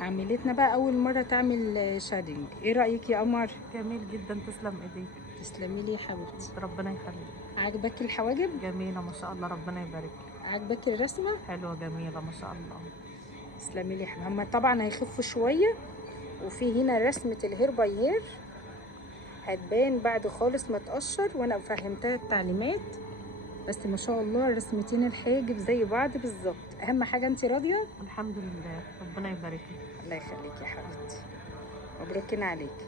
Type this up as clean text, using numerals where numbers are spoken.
عملتنا بقى اول مره تعمل شادنج، ايه رايك يا قمر؟ جميل جدا، تسلم ايديك. تسلمي لي يا حبيبتي. ربنا يخليك. عاجبك الحواجب؟ جميلة ما شاء الله، ربنا يبارك لك. عاجبك الرسمه؟ حلوة جميلة ما شاء الله. تسلمي لي يا حبيبتي. هما طبعا هيخفوا شويه، وفي هنا رسمه الهير باي هير هتبان بعد خالص ما تقشر، وانا فهمتها التعليمات. بس ما شاء الله رسمتين الحاجب زي بعض بالظبط. اهم حاجه انت راضيه. الحمد لله، ربنا يبارك لك. الله يخليكي يا حبيبتي، مبروك عليكي.